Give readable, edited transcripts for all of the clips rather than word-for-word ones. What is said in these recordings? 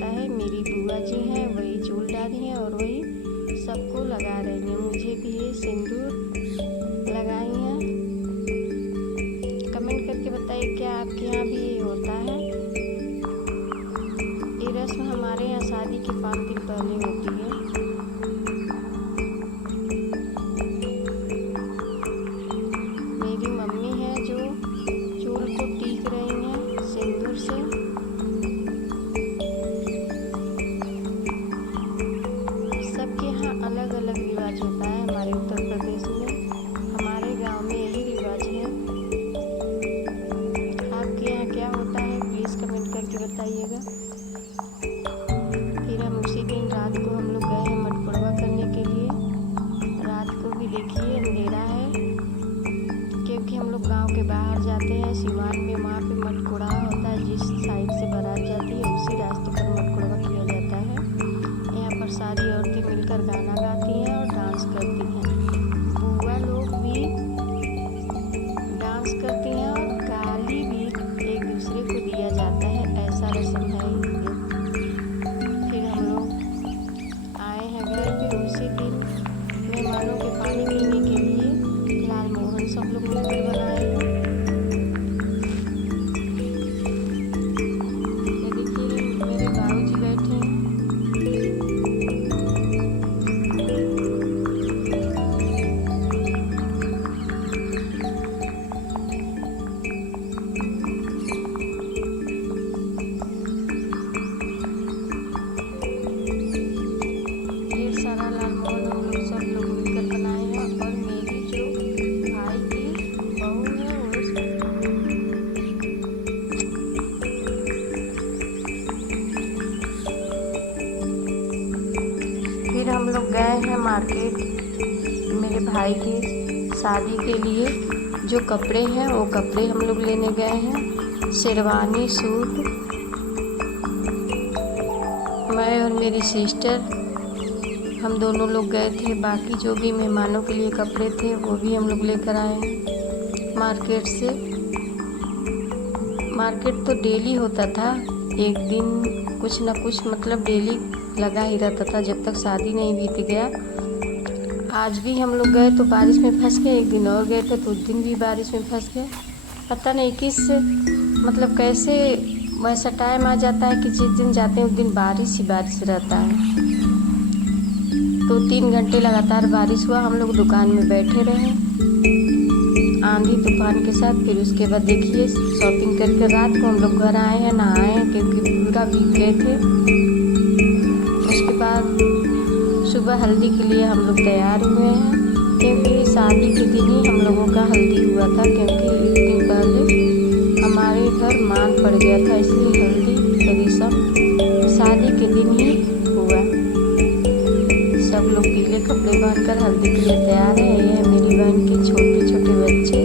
होता है। मेरी बुआ जी हैं, वही चूल डाली हैं और वही सबको लगा रही हैं। मुझे भी ये सिंदूर लगाई हैं। कमेंट करके बताइए क्या आपके यहाँ भी ये होता है। ये रस्म हमारे यहाँ शादी के 5 दिन पहले होती है। मेरी मम्मी है जो चूल को टीक रही हैं सिंदूर से। सबके यहाँ अलग अलग रिवाज होता है। हमारे उत्तर प्रदेश में, हमारे गांव में यही रिवाज है। आपके यहाँ क्या होता है प्लीज़ कमेंट करके बताइएगा। फिर हम उसी दिन रात को हम लोग गए हैं मटकोड़वा करने के लिए। रात को भी देखिए अंधेरा है, क्योंकि हम लोग गांव के बाहर जाते हैं सिवान में। वहाँ पे मटकोड़ा होता है, जिस साइड से बारात जाती है उसी रास्ते पर मटकोड़वा किया जाता है। यहाँ पर सारी औरतें मिलकर गाना गाती हैं और डांस करती हैं। बुआ लोग भी डांस करती हैं और गाली भी एक दूसरे को दिया जाता है। ऐसा रस्म है। फिर हम लोग आए हैं घर पे। उसी दिन मेहमानों के पानी पीने के लिए लाल मोहन सब लोग मिलकर बनाए हैं। ये देखिए मेरे बाबूजी बैठे हैं। ढेर सारा लाल मोहन हम लोग सब लोग मिलकर बनाए हैं। और मेरी जो भाई की बहू है वो फिर हम लोग गए हैं मार्केट मेरे भाई की शादी के लिए। जो कपड़े हैं वो कपड़े हम लोग लेने गए हैं। शेरवानी सूट, मैं और मेरी सिस्टर हम दोनों लोग गए थे। बाकी जो भी मेहमानों के लिए कपड़े थे वो भी हम लोग लेकर आए हैं मार्केट से। मार्केट तो डेली होता था, एक दिन कुछ ना कुछ मतलब डेली लगा ही रहता था जब तक शादी नहीं बीत गया। आज भी हम लोग गए तो बारिश में फंस गए। एक दिन और गए थे तो उस दिन भी बारिश में फंस गए। पता नहीं किस मतलब कैसे वैसा टाइम आ जाता है कि जिस दिन जाते हैं उस दिन बारिश ही बारिश रहता है। 2-3 घंटे लगातार बारिश हुआ। हम लोग दुकान में बैठे रहे आंधी तूफान के साथ। फिर उसके बाद देखिए शॉपिंग करके रात को हम लोग घर आए हैं, नहाए हैं क्योंकि पूरा भीग गए थे। उसके बाद सुबह हल्दी के लिए हम लोग तैयार हुए हैं, क्योंकि शादी के दिन ही हम लोगों का हल्दी हुआ था। क्योंकि एक दिन पहले हमारे घर मान पड़ गया था, इसलिए हल्दी का रस्म शादी के दिन ही हुआ। सब लोग पीले कपड़े पहनकर हल्दी के लिए तैयार हैं। ये है मेरी बहन के छोटे छोटे बच्चे।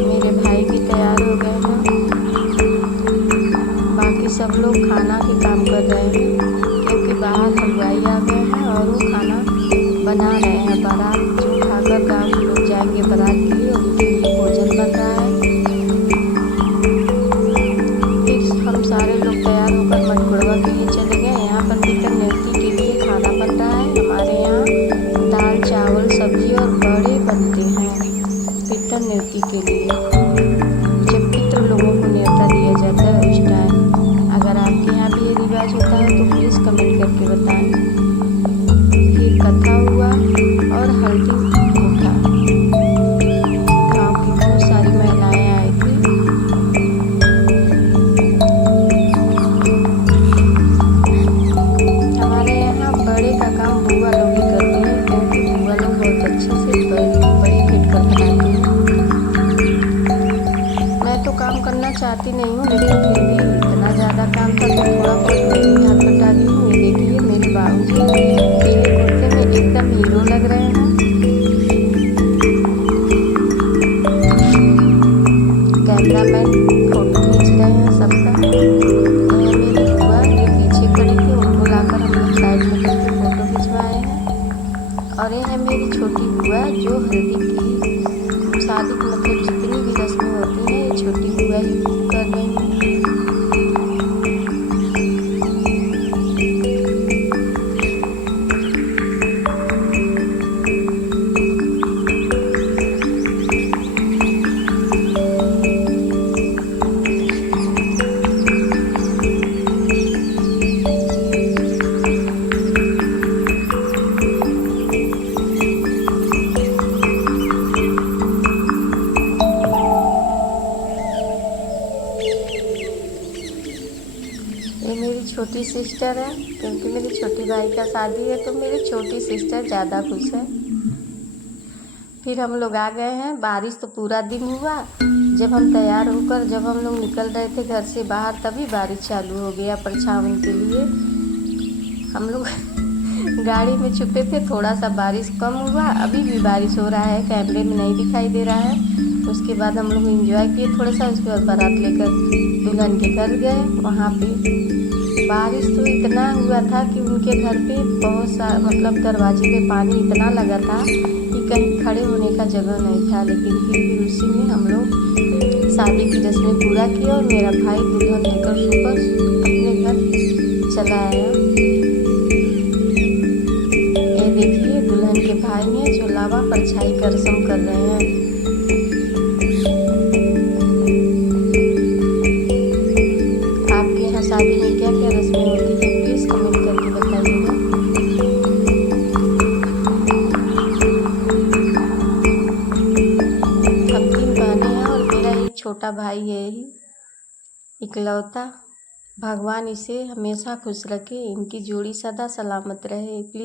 मेरे भाई भी तैयार हो गए हैं। बाकी सब लोग खाना के काम कर रहे हैं, क्योंकि बाहर हलवाई आ गए हैं और वो खाना बना रहे हैं। बारात जो खाकर गाँव के लोग जाएंगे बारात के लिए, उनके लिए भोजन बन रहा है। फिर हम सारे लोग तैयार होकर मटकोड़वा के लिए चले गए। यहाँ पर पितर न्योती के लिए खाना बन रहा है। हमारे यहाँ दाल चावल सब्जी और बड़े बनते हैं पितर न्योती के लिए, जब पितर लोगों को न्योता दिया जाता है उस टाइम। अगर आपके यहाँ भी ये रिवाज होता है तो प्लीज़ कमेंट करके बताएं। फिर कथा हुआ और हल्दी उठा। गाँव की बहुत सारी महिलाएं आई थी। हमारे यहाँ बड़े का काम बुआ लोग ही करते हैं, क्योंकि बुआ लोग बहुत अच्छे से बड़ी भेंट कर बनाती हैं। मैं तो काम करना चाहती नहीं हूँ, लेकिन फिर भी इतना ज़्यादा काम था तो थोड़ा बहुत मैं भी हाथ बटा दी हूँ। ये देखिए मेरे बाबूजी पीले कुर्ते में एकदम हीरो लग रहे हैं। कैमरामैन फोटो खींच रहे हैं सबका। मेरी बुआ जो पीछे खड़ी थी उनको लाकर हम लोग साइड में करके फ़ोटो खिंचवाए हैं। और ये है मेरी छोटी बुआ जो हल्दी की शादी मतलब जितनी भी रस्म रस्में होती हैं, ये छोटी बुआ ही कर रही हैं। ये मेरी छोटी सिस्टर है, क्योंकि मेरी छोटी भाई का शादी है तो मेरी छोटी सिस्टर ज़्यादा खुश है। फिर हम लोग आ गए हैं। बारिश तो पूरा दिन हुआ। जब हम तैयार होकर जब हम लोग निकल रहे थे घर से बाहर, तभी बारिश चालू हो गया परछावन के लिए। हम लोग गाड़ी में छुपे थे, थोड़ा सा बारिश कम हुआ, अभी भी बारिश हो रहा है, कैमरे में नहीं दिखाई दे रहा है। उसके बाद हम लोग एंजॉय किए थोड़ा सा। उसके बाद बारात लेकर दुल्हन के घर गए। वहाँ पे बारिश तो इतना हुआ था कि उनके घर पे बहुत सा मतलब दरवाजे पे पानी इतना लगा था कि कहीं खड़े होने का जगह नहीं था। लेकिन फिर भी उसी में हम लोग शादी की रस्में पूरा किया और मेरा भाई दुल्हन लेकर सुबह अपने घर चला आया। ये देखिए दुल्हन के भाई हैं जो लावा परछाई का रस्म कर रहे हैं। आपके यहाँ शादी में क्या क्या रस्में होती है, प्लीज़ कमेंट करके बताइएगा। हम 3 बहनें हैं और मेरा एक छोटा भाई है ही इकलौता। भगवान इसे हमेशा खुश रखे, इनकी जोड़ी सदा सलामत रहे। प्लीज़